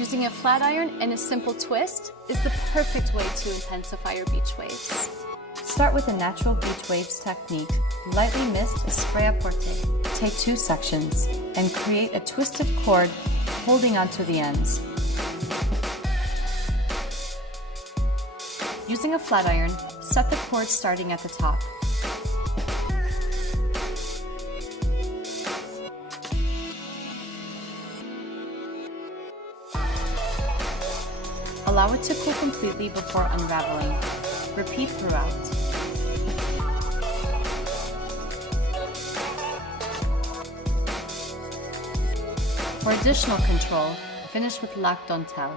Using a flat iron and a simple twist is the perfect way to intensify your beach waves. Start with a natural beach waves technique. Lightly mist a spray-a-porter. Take 2 sections and create a twisted cord holding onto the ends. Using a flat iron, set the cord starting at the top. Allow it to cool completely before unraveling. Repeat throughout. For additional control, finish with lac dentelle.